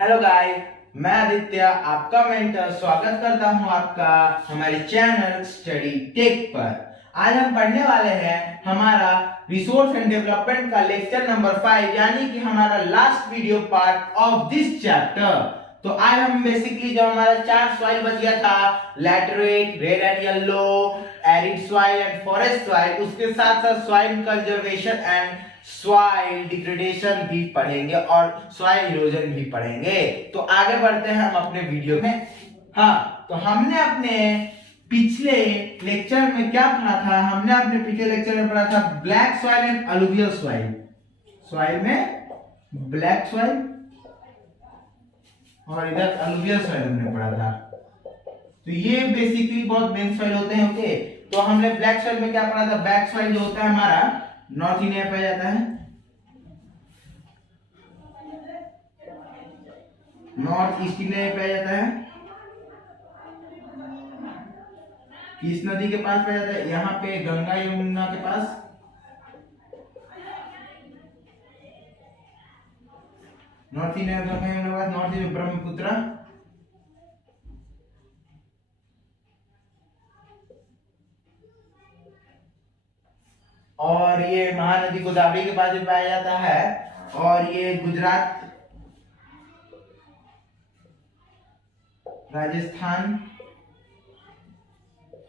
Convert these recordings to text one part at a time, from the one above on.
Hello guys, मैं आदित्य आपका mentor स्वागत करता हूं आपका हमारे चैनल स्टडी टेक पर। आज हम पढ़ने वाले हैं हमारा रिसोर्स एंड डेवलपमेंट का लेक्चर नंबर 5 यानी कि हमारा last video part of this chapter. तो आज हम बेसिकली जो हमारा 4 सॉइल बच गया था, laterite, red and yellow, arid soil and forest soil, उसके साथ साथ soil conservation and soil degradation भी पढ़ेंगे और सॉइल इरोजन भी पढ़ेंगे। तो आगे बढ़ते हैं हम अपने वीडियो में। हाँ, तो हमने अपने पिछले लेक्चर में क्या पढ़ा था? हमने अपने पिछले लेक्चर में पढ़ा था black soil and alluvial soil. Soil में ब्लैक सॉइल और इधर अलुवियल सॉइल हमने पढ़ा था। तो ये बेसिकली बहुत मेन सॉइल होते हैं। ओके, तो हमने ब्लैक सॉइल में क्या पढ़ा था? ब्लैक सॉइल जो होता है हमारा नॉर्थ इंडिया में पाया जाता है। नॉर्थ ईस्ट इंडिया में पाया जाता है। किस नदी के पास पाया जाता है? यहाँ पे गंगा यमुना के पास। नॉर्थ इंडिया में गंगा यमुना के पास, नॉर्थ इंडिया में ब्रह्मपुत्र, और ये महानदी गोदावरी के पास भी पाया जाता है, और ये गुजरात, राजस्थान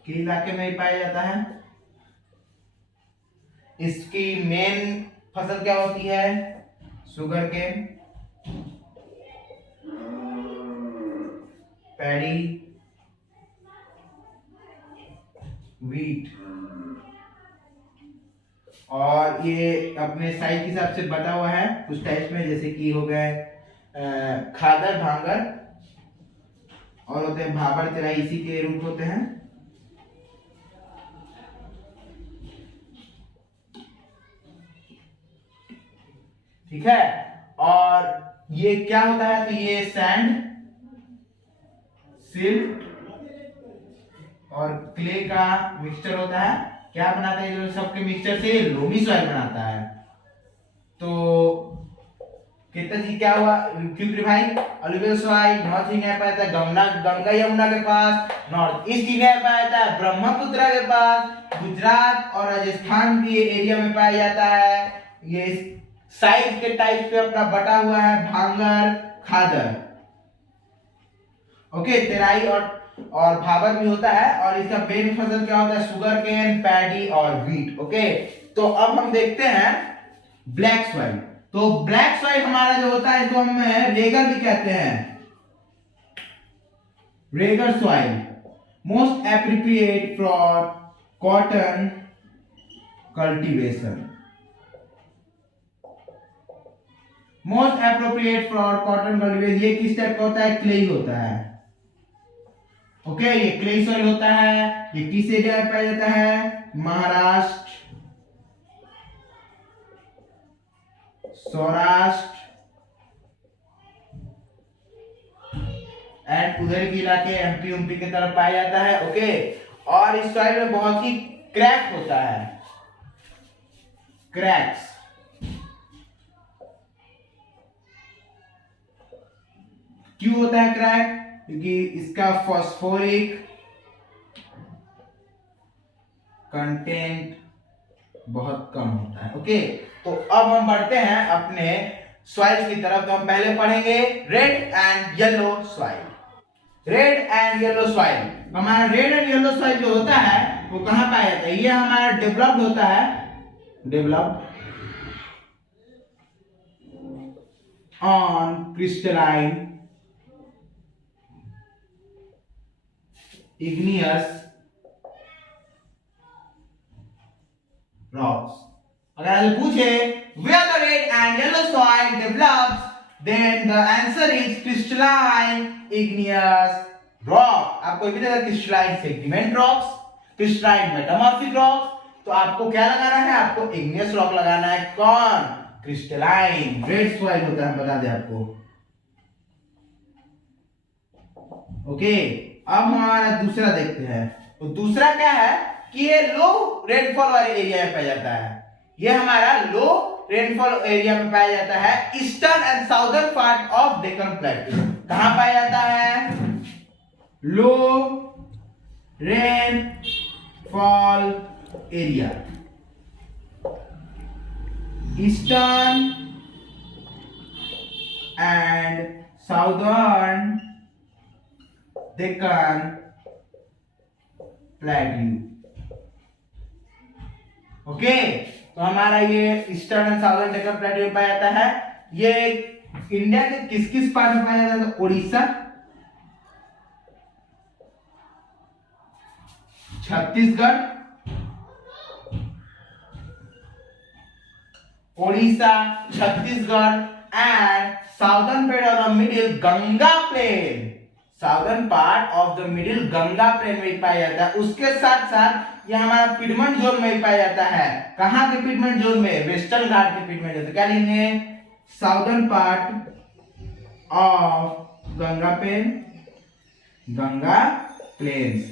के इलाके में पाया जाता है। इसकी मेन फसल क्या होती है? शुगर केन, पैडी, व्हीट, और ये अपने साइज के हिसाब से बटा हुआ है कुछ टाइप्स में, जैसे कि हो गए खादर, भांगर, और होते हैं भाबर, तेराई, इसी के रूप होते हैं। ठीक है, और ये क्या होता है? तो ये सैंड, सिल्ट और क्ले का मिक्सचर होता है। क्या बनाता है? जो सबके मिक्सचर से लोमी सॉइल बनाता है। तो कितना जी क्या हुआ? क्योंकि भाई अलुवियल सॉइल नॉर्थ इंडिया में पाया जाता है, गंगा यमुना के पास, नॉर्थ ईस्ट इंडिया में पाया जाता है, ब्रह्मपुत्र के पास, गुजरात और राजस्थान के एरिया में पाया जाता है। ये साइज के टाइप पे अपना बटा हुआ है, भांगर, खादर, ओके, तेराई और भाबर भी होता है। और इसका मेन फसल क्या होता है? शुगर केन, पैडी और व्हीट। ओके, तो अब हम देखते हैं ब्लैक सॉइल। तो ब्लैक सॉइल हमारा जो होता है, इसको हम रेगर भी कहते हैं, Regar soil, most appropriate for cotton cultivation. Most appropriate for cotton cultivation. ये किस टाइप का होता है? क्ले होता है। ओके, ये क्ले सॉइल होता है। ये किस एरिया में पाया जाता है? महाराष्ट्र, सौराष्ट्र एंड उधर के इलाके एमपी यूपी की तरफ पाया जाता है। ओके, और इस सॉइल में बहुत ही क्रैक होता है, क्रैक्स। क्यों होता है क्रैक? क्योंकि इसका फॉस्फोरिक कंटेंट बहुत कम होता है। ओके, तो अब हम बढ़ते हैं अपने सॉइल की तरफ। तो हम पहले पढ़ेंगे red and yellow soil. Red and yellow soil, हमारा रेड एंड येलो सॉइल जो होता है वो कहां पाया जाता है? ये हमारा डेवलप्ड होता है, developed on crystalline igneous rocks। अगर आज पूछे where the red and yellow soil develops, then the answer is crystalline igneous rock। आपको भी देगा crystalline sediment rocks, crystalline metamorphic rocks। तो आपको क्या लगाना है? आपको igneous rock लगाना है। कौन? crystalline red soil होता है, बता दे आपको। ओके, अब हमारा दूसरा देखते हैं। तो दूसरा क्या है कि ये लो रेनफॉल वाले एरिया में पाया जाता है। ये हमारा लो रेनफॉल एरिया में पाया जाता है eastern and southern part of Deccan प्लेटू। कहां पाया जाता है? लो rainfall area, eastern and southern Deccan प्लेटू। Okay, तो हमारा ये ईस्टर्न एंड साउदर्न डेक्कन प्लेटू में पाया जाता है। ये इंडिया के किस किस पार्ट में पाया जाता है? Orissa, Chhattisgarh, Orissa, Chhattisgarh and southern part of the middle Ganga plain, southern part of the middle Ganga plain में पाया जाता है। उसके साथ साथ ये हमारा पिडमंट जोन में पाया जाता है। कहां के पिडमंट जोन में? वेस्टर्न घाट के पिडमंट जोन। क्या लिखेंगे? Southern part of Ganga plains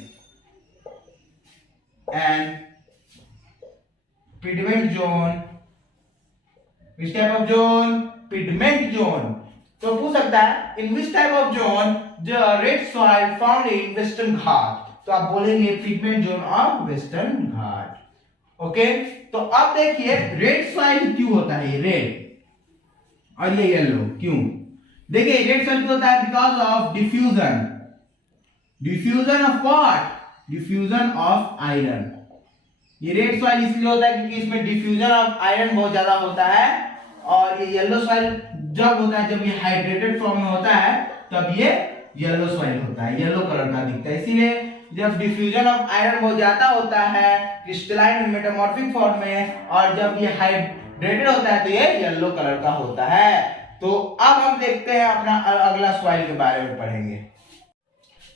and piedmont zone. Which type of zone? Pigment zone. तो पूछ सकता है in which type of zone the red soil found in western घाट? तो आप बोलेंगे pigment zone of western Ghat. Okay, तो अब देखिए रेड सॉइल क्यों होता है? ये रेड और ये येलो क्यों? देखिए रेड सॉइल क्यों होता है? Because of diffusion of what? Diffusion of iron. ये रेड सॉइल इसलिए होता है क्योंकि इसमें डिफ्यूजन ऑफ आयरन बहुत ज्यादा होता है। और ये येलो सॉइल जब होता है, जब ये हाइड्रेटेड फॉर्म में होता है तब ये येलो सॉइल होता है, येलो कलर का दिखता है। इसीलिए जब डिफ्यूजन ऑफ आयरन बहुत ज्यादा होता है क्रिस्टलाइन मेटामॉर्फिक फॉर्म में, और जब ये हाइड्रेटेड होता है तो ये येलो कलर का होता है। तो अब हम देखते हैं अपना अगला सॉइल के बारे में पढ़ेंगे,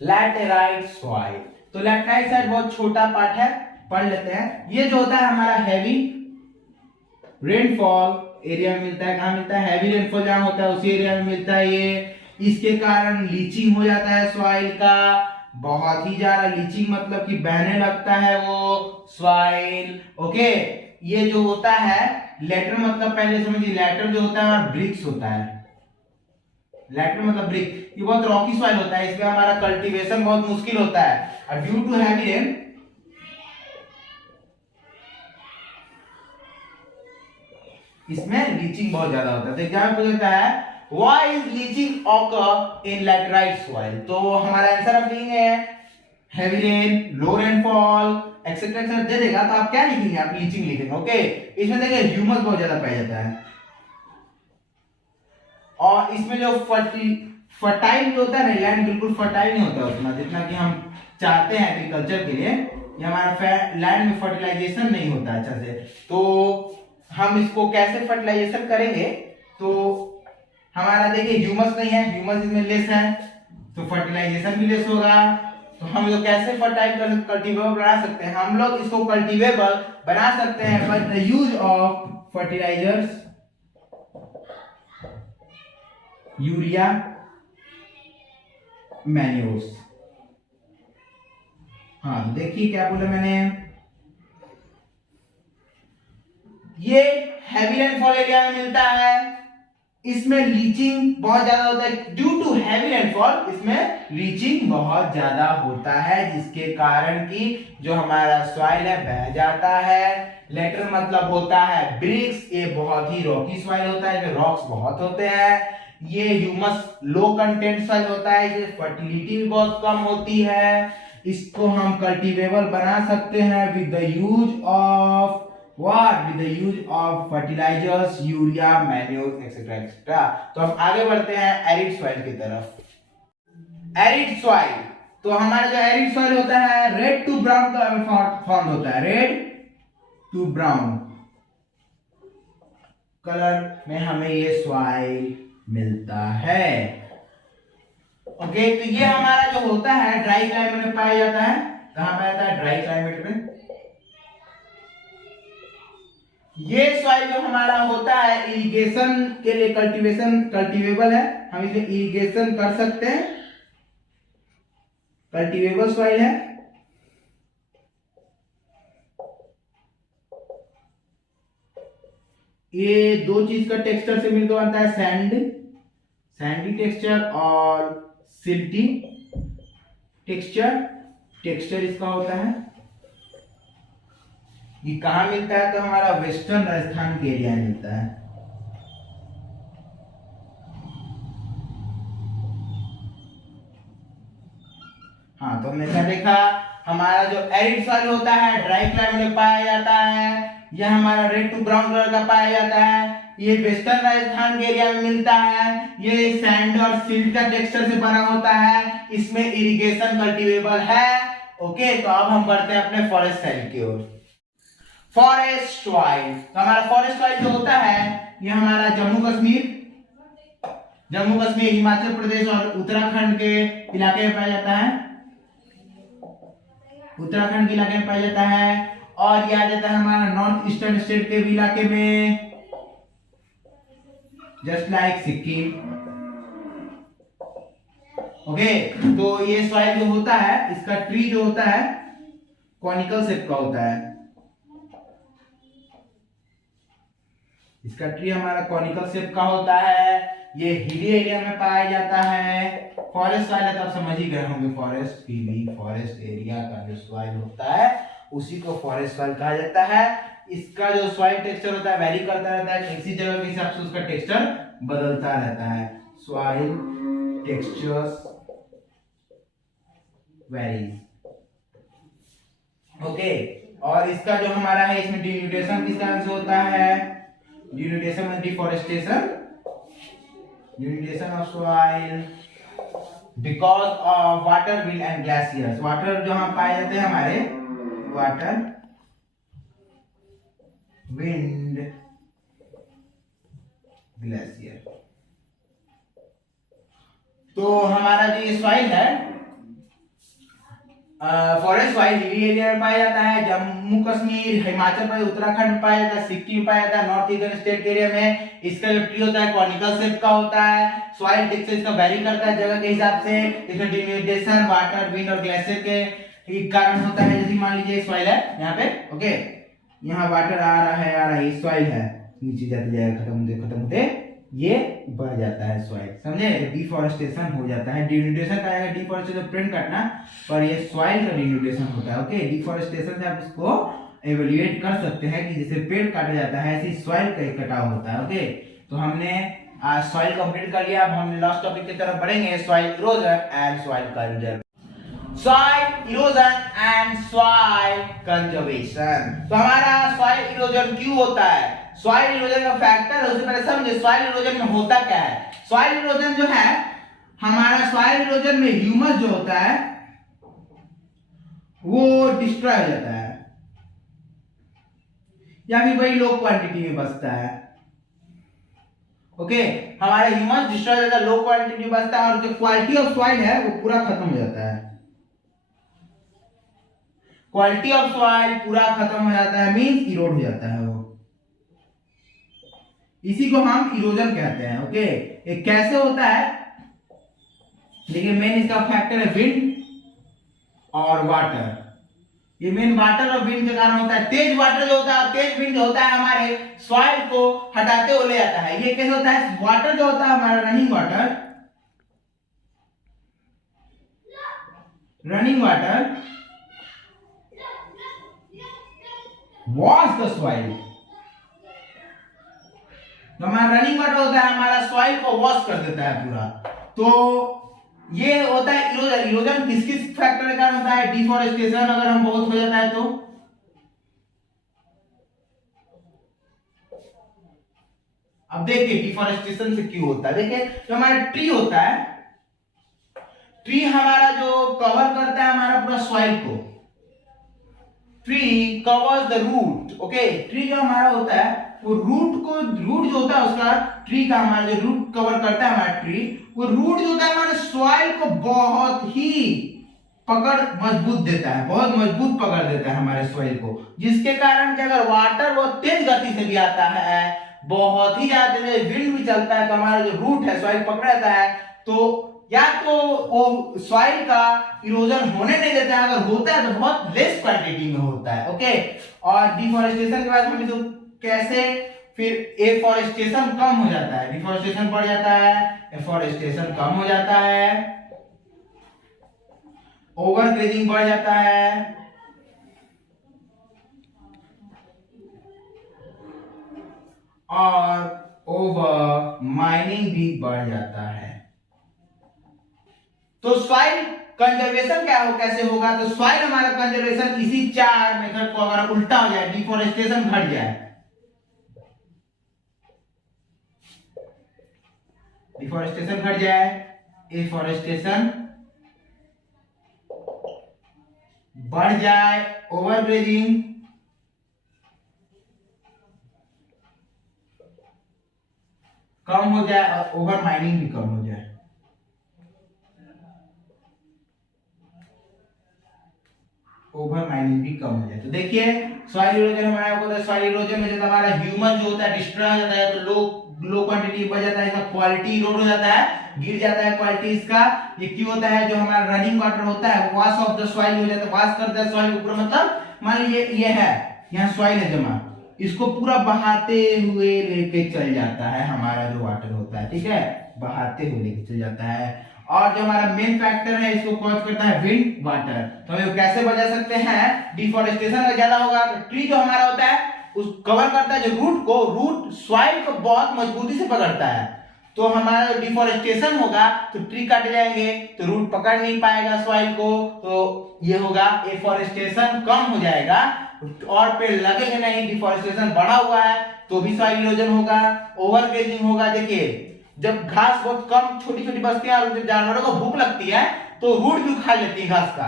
लैटेराइट सॉइल। तो लैटेराइट सॉइल बहुत छोटा पार्ट है, पढ़ लेते हैं। ये जो होता है हमारा हैवी रेनफॉल एरिया में मिलता है। कहां मिलता है? हैवी रेनफॉल जहां होता है उसी एरिया में मिलता है ये। इसके कारण लीचिंग हो जाता है सॉइल का, बहुत ही ज्यादा लीचिंग, मतलब कि बहने लगता है वो सॉइल। ओके, ये जो होता है लेटर, मतलब पहले समझिए लेटर जो होता है हमारा ब्रिक्स होता है। लेटर मतलब ब्रिक, ये बहुत रॉकी सॉइल होता है, इसमें हमारा कल्टीवेशन बहुत मुश्किल होता है। और ड्यू टू हैवी रेन इसमें लीचिंग बहुत ज्यादा होता है। तो एग्जाम पूछ लेता है why is leaching occur in laterite soil? तो हमारा आंसर आप लिखेंगे heavy rain, low rainfall etcetera etcetera दे देगा, तो आप क्या लिखेंगे? आप लीचिंग लिखेंगे। ओके, इसमें देखिए ह्यूमस बहुत ज्यादा पाया जाता है, और इसमें जो फर्टाइल होता है ना, लैंड बिल्कुल फर्टाइल नहीं होता उतना जितना कि हम चाहते हैं एग्रीकल्चर के लिए। ये हमारा लैंड में फर्टिलाइजेशन नहीं होता अच्छा से। तो हम इसको कैसे फर्टिलाइजेशन करेंगे? तो हमारा देखिए ह्यूमस नहीं है, ह्यूमस इसमें लेस है, तो फर्टिलाइजेशन भी लेस होगा। तो हम लोग कैसे फर्टाइल कर कल्टीवेबल बना सकते हैं? हम लोग इसको कल्टीवेबल बना सकते हैं by the use of fertilisers, urea, manures. हाँ, देखिए क्या बोला मैंने, ये हैवी रेनफॉल एरिया में मिलता है, इसमें लीचिंग बहुत ज्यादा होता है। ड्यू टू हैवी रेनफॉल इसमें लीचिंग बहुत ज्यादा होता है, जिसके कारण कि जो हमारा सॉइल है बह जाता है। लेटर मतलब होता है ब्रिक्स, ये बहुत ही रॉकी सॉइल होता है, इसमें रॉक्स बहुत होते हैं। ये ह्यूमस लो कंटेंट सॉइल होता है, इसमें फर्टिलिटी भी बहुत कम होती है। इसको हम कल्टीवेबल बना सकते हैं with the use of what with the use of fertilizers, urea, manure etcetera etcetera. तो हम आगे बढ़ते हैं एरिड सॉइल की तरफ। एरिड सॉइल, तो हमारा जो एरिड सॉइल होता है रेड टू ब्राउन का फॉर्म होता है, रेड टू ब्राउन कलर में हमें ये सॉइल मिलता है। ओके, तो ये हमारा जो होता है ड्राई क्लाइमेट में पाया जाता है। कहां पाया जाता है? ड्राई क्लाइमेट में। ये सॉइल जो हमारा होता है इरिगेशन के लिए कल्टीवेबल है, हम इसे इरिगेशन कर सकते हैं, कल्टीवेबल सॉइल है। ये दो चीज का टेक्सचर से मिलकर बनता है सैंडी टेक्सचर और सिल्टी टेक्सचर इसका होता है। ये कहाँ मिलता है? तो हमारा वेस्टर्न राजस्थान के एरिया में मिलता है। हाँ, तो हमने क्या देखा, हमारा जो एरिड सॉइल होता है ड्राई क्लाइमेट में पाया जाता है। यह हमारा रेड टू ब्राउन कलर का पाया जाता है। ये वेस्टर्न राजस्थान के एरिया में मिलता है। ये सैंड और सिल्ट का टेक्सचर से बना होता है। इसमें इरिगेशन कल्टीवेबल है। ओके, तो अब हम बढ़ते हैं अपने फॉरेस्ट सॉइल की ओर। फॉरेस्ट सॉइल, तो हमारा फॉरेस्ट सॉइल जो होता है ये हमारा जम्मू कश्मीर, हिमाचल प्रदेश और उत्तराखंड के इलाके में पाया जाता है। उत्तराखंड के इलाके में पाया जाता है। और यह आ जाता है हमारा नॉर्थ ईस्टर्न स्टेट के भी इलाके में, जस्ट लाइक सिक्किम। ओके, तो ये सॉइल जो होता है इसका ट्री जो होता है कॉनिकल शेप का होता है। इसका ट्री हमारा कॉनिकल शेप का होता है। ये हिली एरिया में पाया जाता है। फॉरेस्ट सॉइल है तो आप समझ ही गए होंगे, फॉरेस्ट एरिया का जो सॉइल होता है उसी को फॉरेस्ट सॉइल कहा जाता है। इसका जो सॉइल टेक्सचर होता है वेरी करता रहता है, किसी जगह के हिसाब से उसका टेक्सचर बदलता रहता है। Soil textures varies. ओके, और इसका जो हमारा है इसमें डिन्यूटेशन किस तरह से होता है? डिन्यूटेशन में deforestation of soil because of water wind and glaciers. Water जो हम पाए जाते हैं हमारे वाटर विंड ग्लेशियर। तो हमारा जो ये सॉइल है फॉरेस्ट सॉइल हिली एरिया में पाया जाता है। जम्मू कश्मीर, हिमाचल प्रदेश, उत्तराखंड में पाया जाता है। सिक्किम में पाया जाता है। नॉर्थ ईस्टर्न स्टेट एरिया में इसका जो ट्री होता है कॉनिकल शेप का होता है। सॉइल टेक्सचर इसका वेरी करता है जगह के हिसाब से। इसमें डिन्यूटेशन वाटर विंड और ग्लेशियर के कारण होता है। जैसे मान लीजिए सॉइल है यहाँ पे, ओके, यहाँ वाटर आ रहा है, ये सॉइल है, नीचे जाते जाएगा, खत्म होते ये बढ़ जाता है सॉइल, समझे? डिफॉरेस्टेशन हो जाता है। डिन्यूटेशन का आएगा, डिफॉरेस्टेशन प्रिंट काटना, पर ये सॉइल का डिन्यूटेशन होता है। ओके, डिफॉरेस्टेशन से आप इसको एवेल्युएट कर सकते हैं कि जैसे पेड़ काटा जाता है ऐसे सॉइल का कटाव होता है। ओके, तो हमने आज सॉइल कंप्लीट कर लिया। अब हम लास्ट टॉपिक की तरफ बढ़ेंगे, soil erosion and soil conservation. Soil erosion and soil conservation. तो हमारा सॉइल इरोजन क्यों होता है? सॉइल इरोजन का फैक्टर उससे पहले समझे सॉइल इरोजन में होता क्या है। सॉइल इरोजन जो है हमारा, सॉइल इरोजन में ह्यूमस जो होता है वो डिस्ट्रॉय हो जाता है या फिर वही लो क्वांटिटी में बचता है। ओके, हमारा ह्यूमस डिस्ट्रॉय हो जाता है, लो क्वांटिटी में बचता है, और जो क्वालिटी ऑफ सॉइल है वो पूरा खत्म हो जाता है। क्वालिटी ऑफ सॉइल पूरा खत्म हो जाता है, मींस इरोड हो जाता है वो। इसी को हम इरोजन कहते हैं। ओके, ये कैसे होता है? देखिए, मेन इसका फैक्टर है विंड और वाटर। ये मेन वाटर और विंड के कारण होता है। तेज वाटर जो होता है, तेज विंड जो होता है हमारे सॉइल को हटाते हुए ले जाता है। ये कैसे होता है? वाटर जो होता है हमारा running water wash the soil. तो हमारा रनिंग वाटर होता है हमारा सॉइल को वॉश कर देता है पूरा। तो ये होता है इरोजन। इरोजन किस किस फैक्टर के कारण होता है? डिफॉरेस्टेशन अगर हम बहुत हो जाता है तो, अब देखिए डिफॉरेस्टेशन से क्यों होता है। देखिए, जो हमारा ट्री होता है, ट्री हमारा जो कवर करता है हमारा पूरा सॉइल को, tree covers the root. Okay, tree जो हमारा होता है वो रूट जो होता है उसका, ट्री का हमारा जो रूट कवर करता है हमारा ट्री, वो रूट जो होता है हमारे सॉइल को बहुत ही मजबूत देता है, बहुत मजबूत पकड़ देता है हमारे सॉइल को, जिसके कारण कि अगर वाटर बहुत तेज गति से भी आता है, बहुत ही ज्यादा विंड भी चलता है, तो हमारा जो रूट है सॉइल पकड़ रहता है, तो या तो वो सॉइल का इरोजन होने नहीं देता है, अगर होता है तो बहुत लेस क्वांटिटी में होता है। ओके, और डिफॉरेस्टेशन के बाद हम कैसे फिर एफॉरेस्टेशन कम हो जाता है, डिफॉरेस्टेशन बढ़ जाता है, एफॉरेस्टेशन कम हो जाता है, ओवरग्रेजिंग बढ़ जाता है, और ओवर माइनिंग भी बढ़ जाता है। तो सॉइल कंजर्वेशन क्या हो, कैसे होगा? तो सॉइल हमारा कंजर्वेशन इसी चार मेथड को अगर उल्टा हो जाए, डिफॉरेस्टेशन घट जाए, डिफॉरेस्टेशन घट जाए, एफॉरेस्टेशन बढ़ जाए, ओवरग्रेजिंग कम हो जाए और ओवर माइनिंग भी कम हो जाए। ओवर माइनिंग भी कम हो जाए। तो देखिए सॉइल इरोजन हमारा होता है, सॉइल इरोजन में जब हमारा ह्यूमन जो होता है डिस्ट्रॉय हो जाता है, तो लो क्वांटिटी बढ़ जाता है, इसका क्वालिटी इरोड हो जाता है, गिर जाता है क्वालिटी इसका। ये क्यों होता है? जो हमारा रनिंग वाटर होता है वॉश ऑफ द सॉइल हो जाता है, वॉश करता है सॉइल ऊपर। मतलब मान लीजिए ये है, यहाँ सॉइल है जमा, इसको पूरा बहाते हुए लेके चल जाता है हमारा जो वाटर होता है, ठीक है, बहाते हुए लेके चल जाता है। और जो हमारा मेन फैक्टर है इसको कॉज करता है विंड वाटर। तो हम कैसे बचा सकते हैं? डिफॉरेस्टेशन अगर ज्यादा होगा तो ट्री जो हमारा होता है उस कवर करता है जो रूट को, रूट सॉइल को बहुत मजबूती से पकड़ता है। तो हमारा डिफॉरेस्टेशन होगा तो ट्री काट जाएंगे तो रूट पकड़ नहीं पाएगा सॉइल को, तो ये होगा एफॉरेस्टेशन कम हो जाएगा और पेड़ लगेंगे नहीं। डिफॉरेस्टेशन बढ़ा हुआ है तो भी सॉइल इरोजन होगा, ओवरग्रेजिंग होगा। देखिए जब घास बहुत कम छोटी छोटी बस्तियां और जब जानवरों को भूख लगती है तो रूट भी खा लेती है घास का,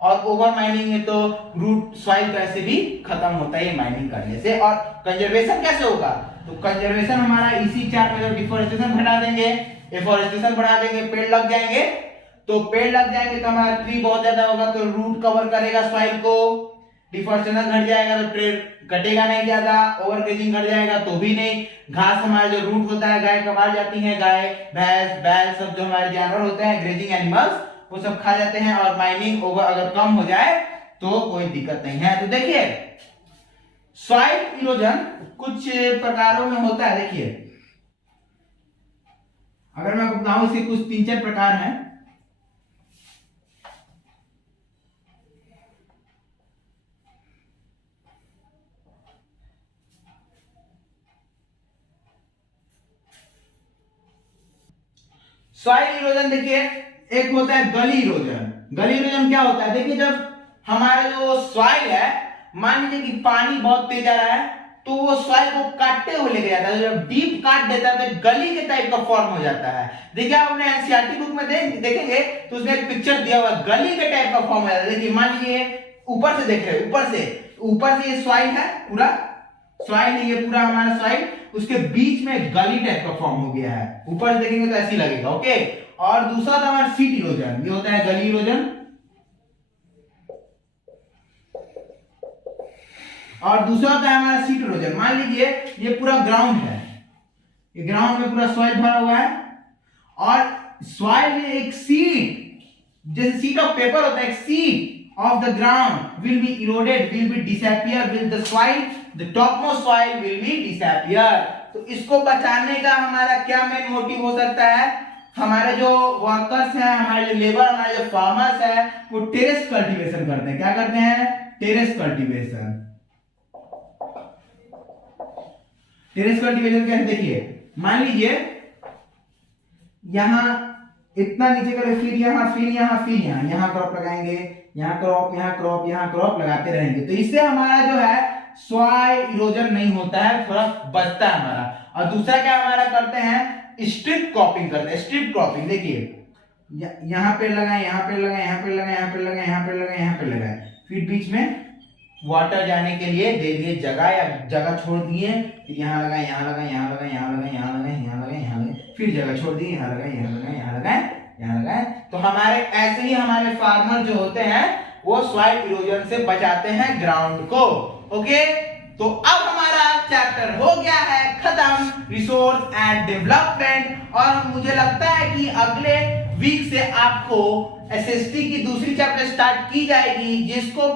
और ओवर माइनिंग है तो रूट सॉइल तो ऐसे भी खत्म होता है माइनिंग करने से। और कंजर्वेशन कैसे होगा? तो कंजर्वेशन हमारा इसी चार में, डिफॉरेस्टेशन घटा देंगे, एफॉरेस्टेशन बढ़ा देंगे, पेड़ लग जाएंगे। तो पेड़ लग जाएंगे तो हमारा ट्री बहुत ज्यादा होगा तो रूट कवर करेगा सॉइल को, डिफॉरेस्टेशन घट जाएगा तो ट्री कटेगा नहीं ज्यादा, ओवरग्रेजिंग घट जाएगा तो भी नहीं। घास हमारा जो रूट होता है, गाय कबार जाती है, गाय भैंस बैल सब जो हमारे जानवर होते हैं ग्रेजिंग एनिमल्स वो सब खा जाते हैं। और माइनिंग ओवर अगर कम हो जाए तो कोई दिक्कत नहीं है। तो देखिए सॉइल इरोजन कुछ प्रकारों में होता है। देखिए अगर मैं आपको बताऊं इसके कुछ 3-4 प्रकार हैं। सॉइल इरोजन देखिए एक होता है गली इरोजन। गली इरोजन क्या होता है? देखिए जब हमारा जो सॉइल है, मान लीजिए कि पानी बहुत तेज आ रहा है तो वो सॉइल को काटते हुए लेके जाता है, जब डीप काट देता है तो गली के टाइप का फॉर्म हो जाता है। देखिए आप अपने एनसीईआरटी बुक में देखेंगे तो उसमें एक पिक्चर दिया हुआ है, गली के टाइप का फॉर्म हो जाता है। देखिए मान लीजिए ऊपर से देख रहे हैं, ऊपर से ये सॉइल है, पूरा सॉइल है ये पूरा हमारा सॉइल, उसके बीच में गली टाइप का फॉर्म हो गया है। ऊपर से देखेंगे तो ऐसे ही लगेगा, ओके। और दूसरा था हमारा सीट इरोजन, ये होता है गली इरोजन। और दूसरा होता है हमारा सीट इरोजन। मान लीजिए ये पूरा ग्राउंड है, ये ग्राउंड में पूरा सॉइल भरा हुआ है और सॉइल में एक सीट, जैसे सीट ऑफ पेपर होता है, एक seat of the ground will be eroded, will be disappear with the soil, the topmost soil will be disappear। तो इसको बचाने का हमारा क्या मेन मोटिव हो सकता है? हमारे जो वर्कर्स हैं, हमारे जो लेबर, हमारे जो फार्मर्स हैं, वो टेरेस कल्टीवेशन करते हैं। क्या करते हैं? Terrace cultivation. टेरेस कल्टीवेशन कैसे? देखिए मान लीजिए यहां इतना नीचे करें, फिर यहाँ, फिर यहाँ, फिर यहाँ क्रॉप लगाएंगे, यहाँ क्रॉप, यहाँ क्रॉप, यहाँ क्रॉप लगाते रहेंगे तो इससे हमारा जो है सॉइल इरोजन नहीं होता है, थोड़ा बचता है हमारा। और दूसरा क्या हमारा करते हैं? स्ट्रिप क्रॉपिंग करते हैं। स्ट्रिप क्रॉपिंग देखिए यहाँ पे लगाए, यहाँ पे लगाए, यहाँ पे लगाए, यहाँ पे लगाए, यहाँ पे लगाए, यहाँ पे लगाए, फिर बीच में वाटर जाने के लिए दे दिए जगह, या जगह छोड़ दिए, यहाँ लगाए, यहाँ लगाए, यहाँ लगाए, यहाँ लगाए, यहाँ लगाए, यहाँ लगाए, यहाँ लगाए, फिर जगह छोड़ दिए, यहाँ लगाए, यहाँ लगाए, यहाँ लगाए, यहाँ लगाए। तो हमारे ऐसे ही हमारे फार्मर जो होते हैं वो सॉइल इरोजन से बचाते हैं ग्राउंड को, ओके। तो अब हमारा चैप्टर हो गया है खत्म, रिसोर्स एंड डेवलपमेंट। और मुझे लगता है कि अगले वीक से आपको एसएसटी की दूसरी चैप्टर स्टार्ट की जाएगी, जिसको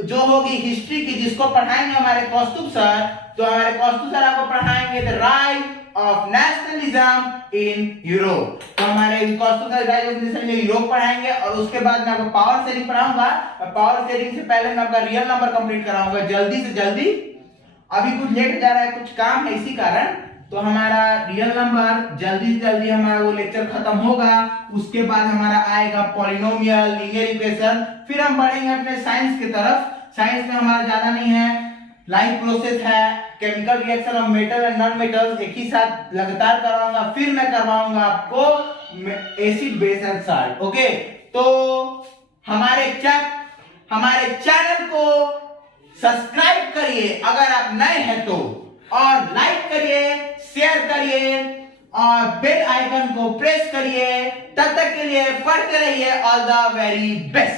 जो होगी हिस्ट्री की, जिसको पढ़ाएंगे हमारे कौस्तुभ सर। तो हमारे कौस्तुभ सर आपको पढ़ाएंगे the rise of nationalism in Europe. तो हमारे Kaustubh sir rise of nationalism in Europe पढ़ाएंगे, और उसके बाद मैं आपको पावर शेयरिंग पढ़ाऊंगा। पावर शेयरिंग से पहले मैं आपका रियल नंबर कंप्लीट कराऊंगा जल्दी से जल्दी। अभी कुछ लेट जा रहा है, कुछ काम है इसी कारण। तो हमारा रियल नंबर जल्दी से जल्दी हमारा वो लेक्चर खत्म होगा। उसके बाद हमारा आएगा पॉलिनोमियल, लीनियर इक्वेशन, फिर हम बढ़ेंगे अपने साइंस की तरफ। साइंस में हमारा ज्यादा नहीं है, लाइफ प्रोसेस है, chemical reaction of metal and non metals एक ही साथ लगातार करवाऊंगा। फिर मैं करवाऊंगा आपको acid base and salt. Okay, तो हमारे चैनल को सब्सक्राइब करिए अगर आप नए हैं तो, और लाइक करिए, शेयर करिए, और बेल आइकन को प्रेस करिए। तब तक के लिए पढ़ते रहिए। All the very best.